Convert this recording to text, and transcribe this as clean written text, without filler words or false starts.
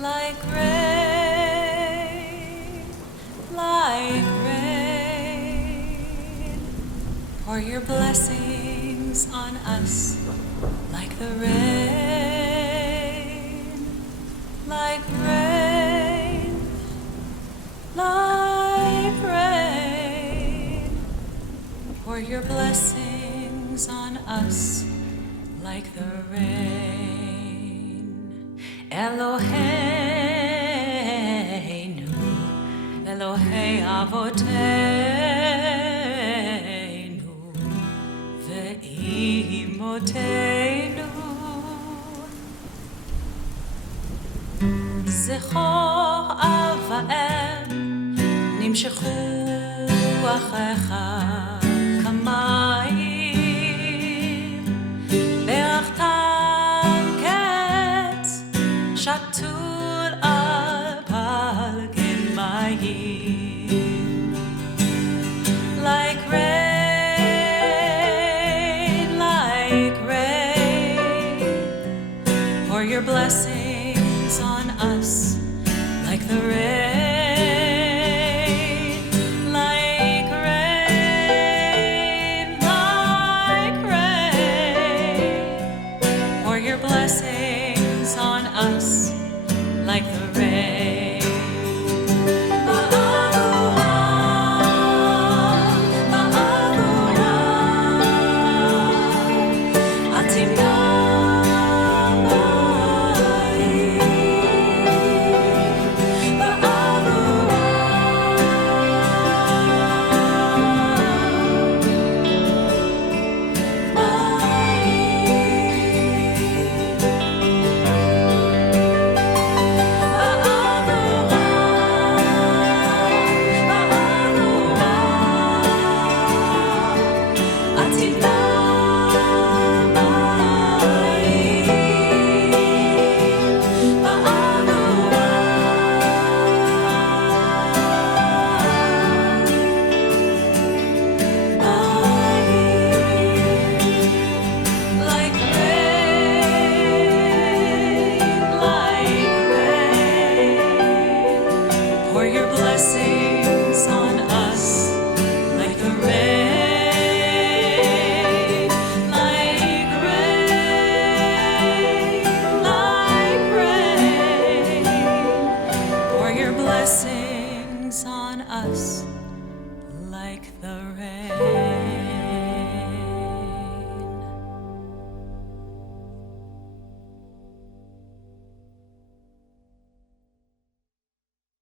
like rain, like rain. Pour your blessings on us like the rain, like rain, like rain. Pour your blessings on us like the rain. Eloheinu, Elohei Avoteinu, Ve'imotenu, Zechor Av va'em, Nimshechu Achecha,